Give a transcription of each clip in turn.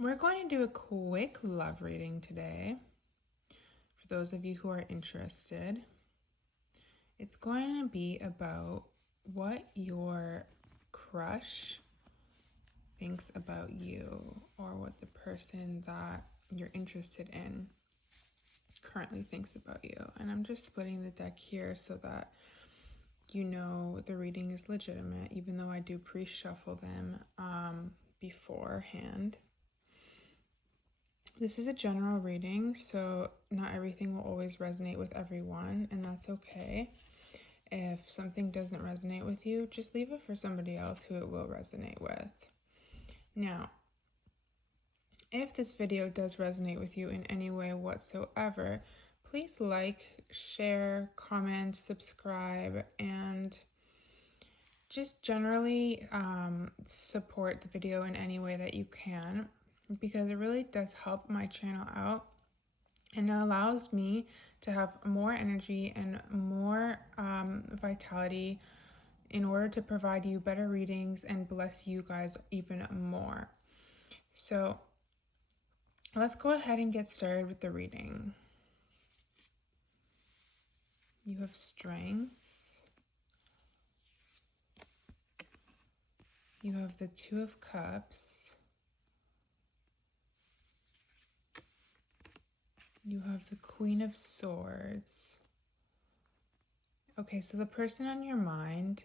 We're going to do a quick love reading today for those of you who are interested. It's going to be about what your crush thinks about you, or what the person that you're interested in currently thinks about you. And I'm just splitting the deck here so that you know the reading is legitimate, even though I do pre-shuffle them beforehand. This is a general reading, so not everything will always resonate with everyone, and that's okay. If something doesn't resonate with you, just leave it for somebody else who it will resonate with. Now, if this video does resonate with you in any way whatsoever, please like, share, comment, subscribe, and just generally support the video in any way that you can, because it really does help my channel out and it allows me to have more energy and more vitality in order to provide you better readings and bless you guys even more. So let's go ahead and get started with the reading. You have Strength. You have the Two of Cups. You have the Queen of Swords. Okay, so the person on your mind,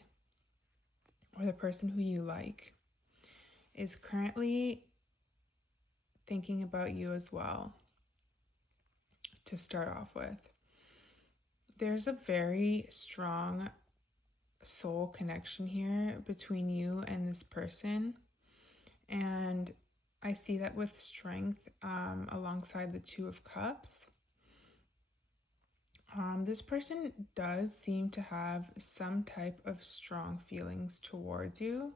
or the person who you like, is currently thinking about you as well, to start off with. There's a very strong soul connection here between you and this person. And I see that with Strength alongside the Two of Cups. This person does seem to have some type of strong feelings towards you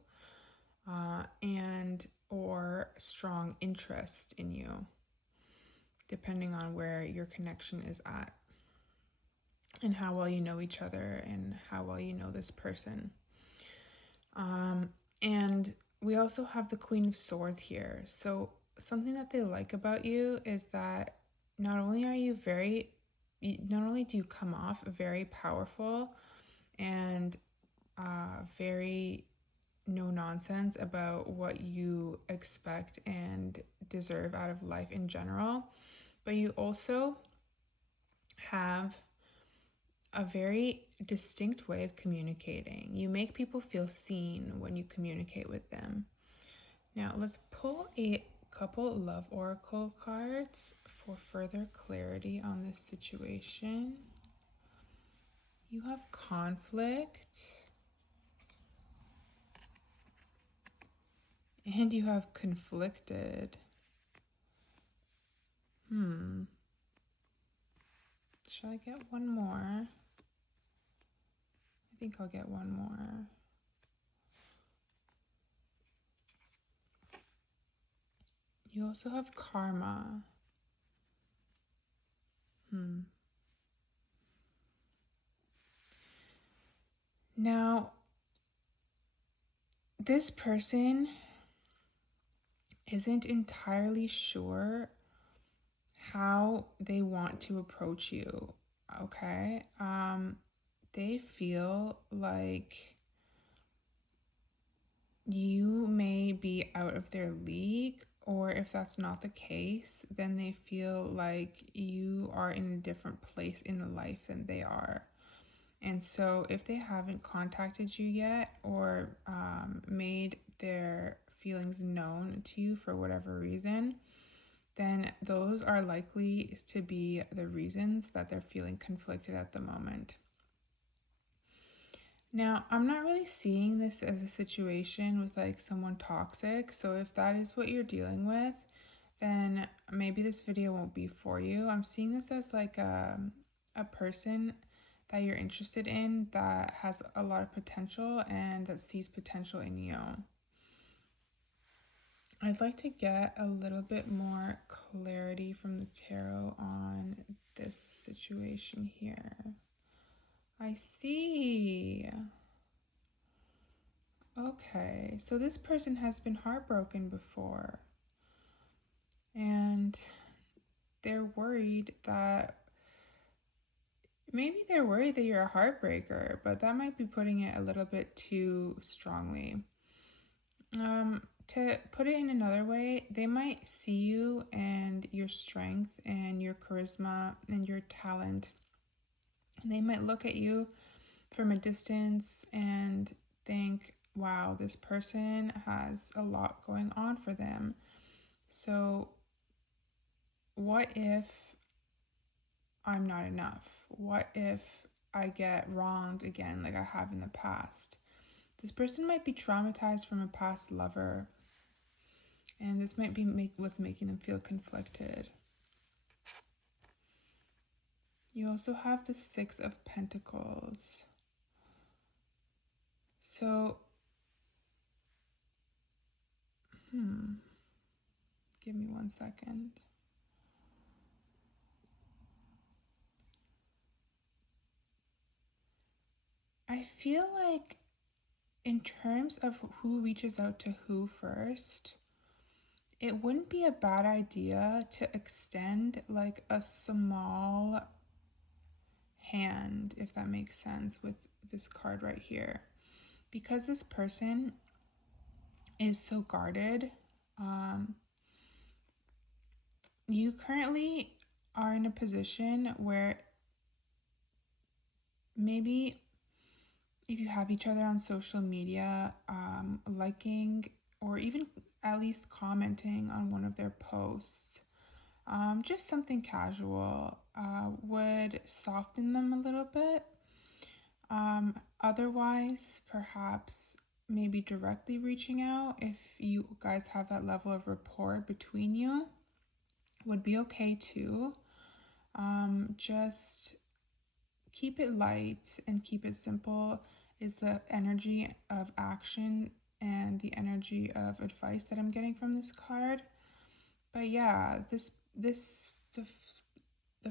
and or strong interest in you, depending on where your connection is at and how well you know each other and how well you know this person. And we also have the Queen of Swords here. So something that they like about you is that not only do you come off very powerful and very no nonsense about what you expect and deserve out of life in general, but you also have a very distinct way of communicating. You make people feel seen when you communicate with them. Now let's pull a couple love oracle cards for further clarity on this situation. You have Conflict, and you have Conflicted. Shall I get one more? I think I'll get one more. You also have Karma. Now, this person isn't entirely sure how they want to approach you, okay? They feel like you may be out of their league, or if that's not the case, then they feel like you are in a different place in life than they are. And so if they haven't contacted you yet, or made their feelings known to you for whatever reason, then those are likely to be the reasons that they're feeling conflicted at the moment. Now, I'm not really seeing this as a situation with like someone toxic. So if that is what you're dealing with, then maybe this video won't be for you. I'm seeing this as like a person that you're interested in that has a lot of potential and that sees potential in you. I'd like to get a little bit more clarity from the tarot on this situation here. I see. Okay, so this person has been heartbroken before. And they're worried that maybe they're worried that you're a heartbreaker, but that might be putting it a little bit too strongly. To put it in another way, they might see you and your strength and your charisma and your talent. And they might look at you from a distance and think, wow, this person has a lot going on for them. So what if I'm not enough? What if I get wronged again like I have in the past? This person might be traumatized from a past lover, and this might be what's making them feel conflicted. You also have the Six of Pentacles. So, give me 1 second. I feel like in terms of who reaches out to who first, it wouldn't be a bad idea to extend like a small hand, if that makes sense, with this card right here. Because this person is so guarded, you currently are in a position where maybe if you have each other on social media, liking or even at least commenting on one of their posts, just something casual would soften them a little bit. Otherwise, perhaps maybe directly reaching out if you guys have that level of rapport between you would be okay too. Just keep it light and keep it simple is the energy of action and the energy of advice that I'm getting from this card. But yeah, the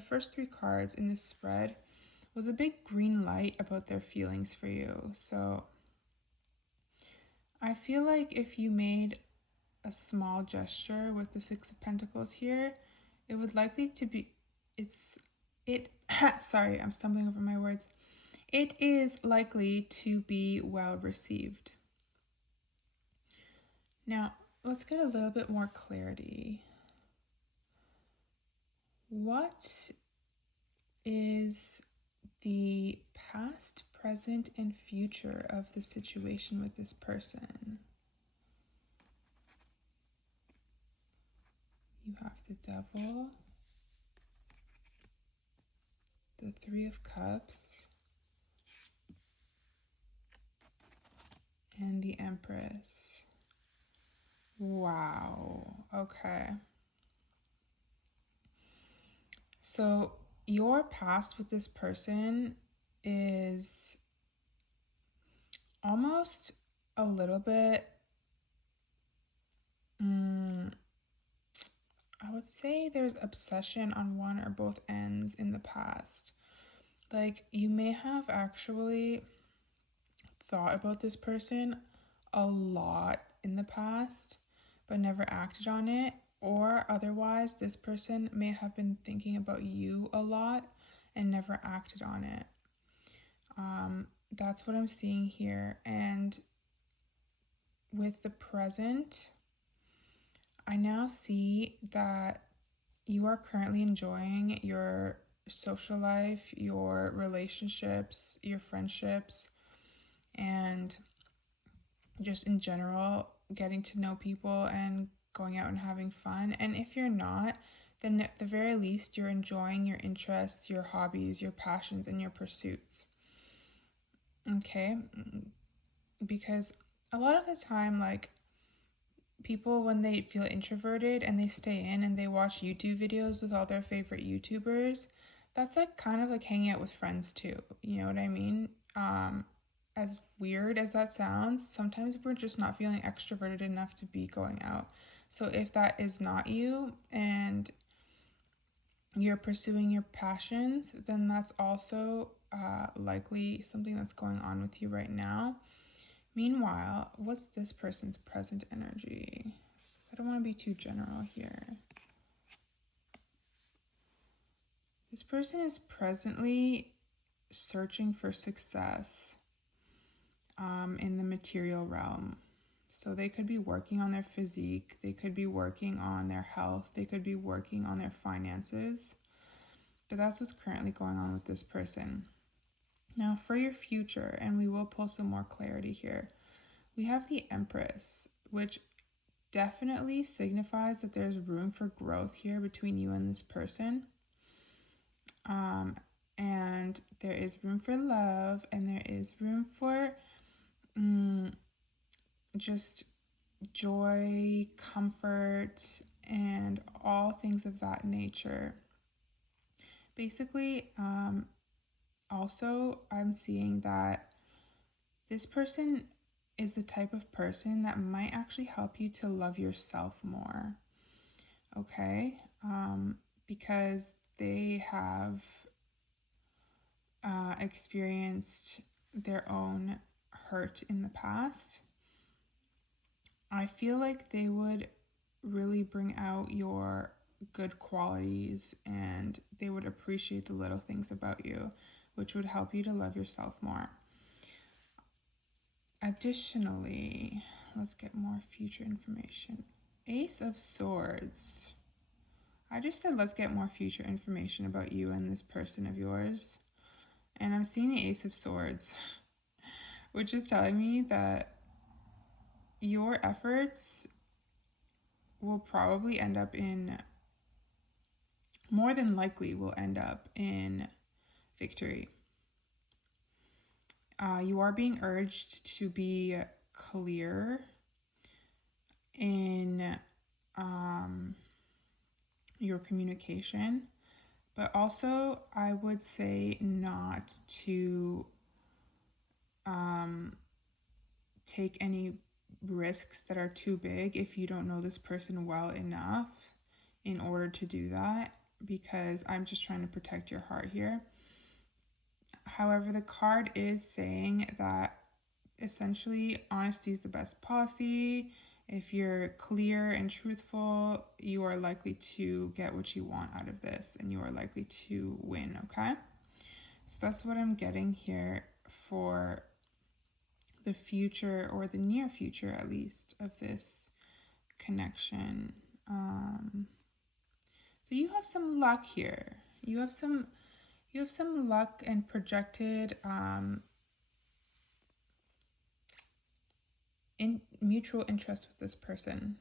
first 3 cards in this spread was a big green light about their feelings for you. So I feel like if you made a small gesture with the Six of Pentacles here, it would likely to be, sorry, I'm stumbling over my words. It is likely to be well received. Now, let's get a little bit more clarity. What is the past, present, and future of the situation with this person? You have the Devil, the Three of Cups, and the Empress. Wow. Okay. So your past with this person is almost a little bit, I would say there's obsession on one or both ends in the past. Like you may have actually thought about this person a lot in the past, but never acted on it. Or otherwise, this person may have been thinking about you a lot and never acted on it. That's what I'm seeing here. And with the present, I now see that you are currently enjoying your social life, your relationships, your friendships, and just in general, getting to know people and going out and having fun. And if you're not, then at the very least, you're enjoying your interests, your hobbies, your passions, and your pursuits. Okay? Because a lot of the time, like, people, when they feel introverted and they stay in and they watch YouTube videos with all their favorite YouTubers, that's like kind of like hanging out with friends too. You know what I mean? As weird as that sounds, sometimes we're just not feeling extroverted enough to be going out. So if that is not you and you're pursuing your passions, then that's also likely something that's going on with you right now. Meanwhile, what's this person's present energy? I don't want to be too general here. This person is presently searching for success in the material realm. So they could be working on their physique, they could be working on their health, they could be working on their finances. But that's what's currently going on with this person. Now for your future, and we will pull some more clarity here, we have the Empress, which definitely signifies that there's room for growth here between you and this person. And there is room for love, and there is room for just joy, comfort, and all things of that nature. Basically, also, I'm seeing that this person is the type of person that might actually help you to love yourself more, okay? Because they have experienced their own hurt in the past. I feel like they would really bring out your good qualities, and they would appreciate the little things about you, which would help you to love yourself more. Additionally, let's get more future information. Ace of Swords. I just said let's get more future information about you and this person of yours. And I'm seeing the Ace of Swords, which is telling me that your efforts will probably end up in, more than likely will end up in victory. You are being urged to be clear in your communication, but also I would say not to take any risks that are too big if you don't know this person well enough in order to do that, because I'm just trying to protect your heart here. However, the card is saying that essentially honesty is the best policy. If you're clear and truthful, you are likely to get what you want out of this, and you are likely to win, okay? So that's what I'm getting here for the future, or the near future at least, of this connection. So you have some luck here. You have some luck and projected in mutual interest with this person.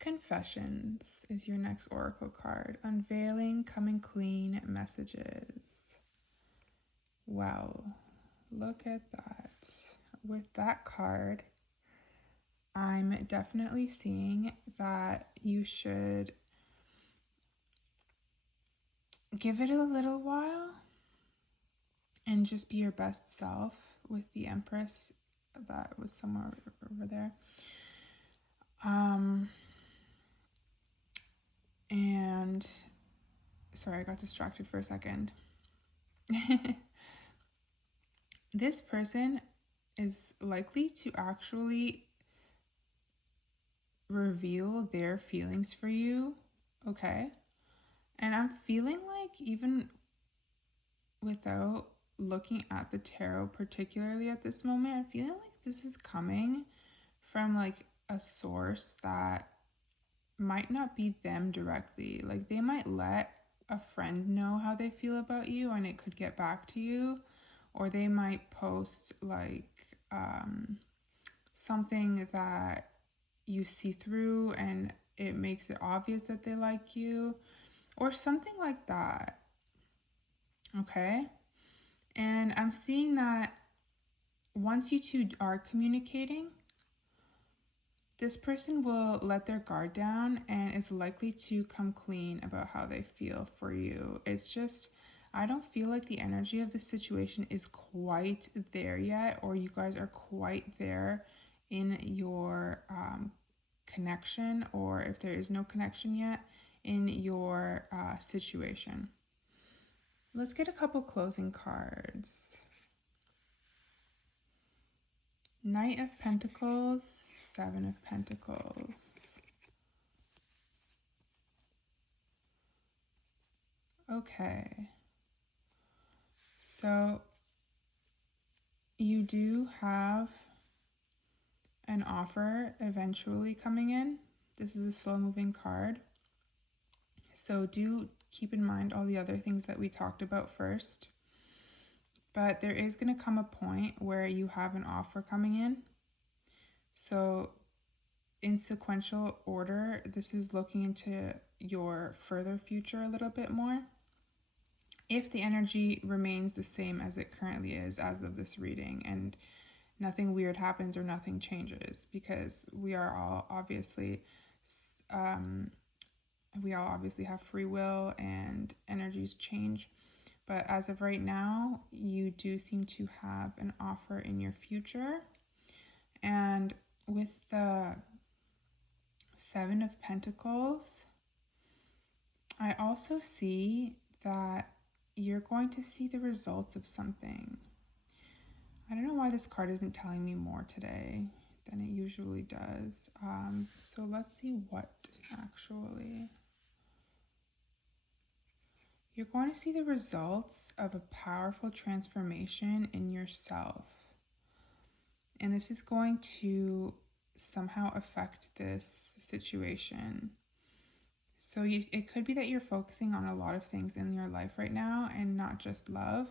Confessions is your next oracle card. Unveiling, coming clean messages. Well, look at that. With that card, I'm definitely seeing that you should give it a little while and just be your best self with the Empress. That was somewhere over there. And sorry, I got distracted for a second. This person is likely to actually reveal their feelings for you, okay? And I'm feeling like, even without looking at the tarot particularly at this moment, I'm feeling like this is coming from like a source that might not be them directly. Like they might let a friend know how they feel about you and it could get back to you, or they might post like something that you see through and it makes it obvious that they like you, or something like that, okay? And I'm seeing that once you two are communicating, this person will let their guard down and is likely to come clean about how they feel for you. It's just, I don't feel like the energy of the situation is quite there yet, or you guys are quite there in your connection, or if there is no connection yet, in your situation. Let's get a couple closing cards. Knight of Pentacles, Seven of Pentacles. Okay. So you do have an offer eventually coming in. This is a slow-moving card. So do keep in mind all the other things that we talked about first. But there is going to come a point where you have an offer coming in. So in sequential order, this is looking into your further future a little bit more. If the energy remains the same as it currently is as of this reading, and nothing weird happens or nothing changes, because we all obviously have free will and energies change. But as of right now, you do seem to have an offer in your future. And with the Seven of Pentacles, I also see that you're going to see the results of something. I don't know why this card isn't telling me more today than it usually does. So let's see what actually. You're going to see the results of a powerful transformation in yourself. And this is going to somehow affect this situation. So it could be that you're focusing on a lot of things in your life right now and not just love.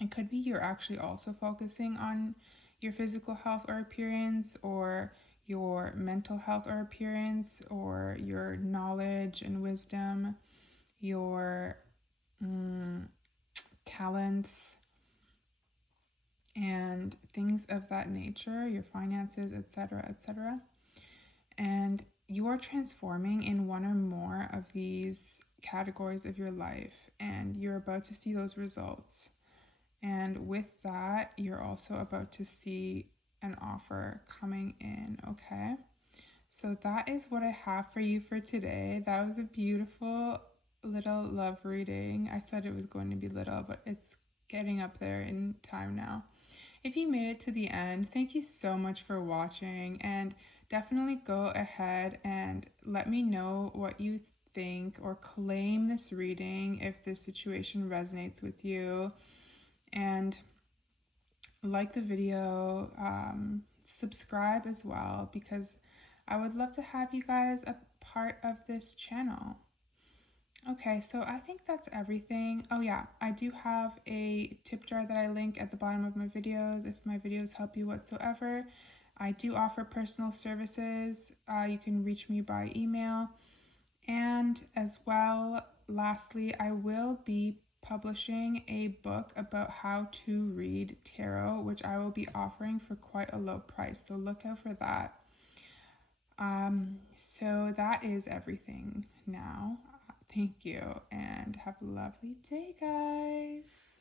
It could be you're actually also focusing on your physical health or appearance, or your mental health or appearance, or your knowledge and wisdom, your talents, and things of that nature, your finances, etc., etc. And you are transforming in one or more of these categories of your life, and you're about to see those results. And with that, you're also about to see an offer coming in, okay? So that is what I have for you for today. That was a beautiful little love reading. I said it was going to be little, but it's getting up there in time now. If you made it to the end, thank you so much for watching, and definitely go ahead and let me know what you think, or claim this reading if this situation resonates with you. And like the video, subscribe as well, because I would love to have you guys a part of this channel. Okay, so I think that's everything. Oh yeah, I do have a tip jar that I link at the bottom of my videos if my videos help you whatsoever. I do offer personal services. You can reach me by email. And as well, lastly, I will be publishing a book about how to read tarot, which I will be offering for quite a low price. So look out for that. So that is everything now. Thank you, and have a lovely day, guys.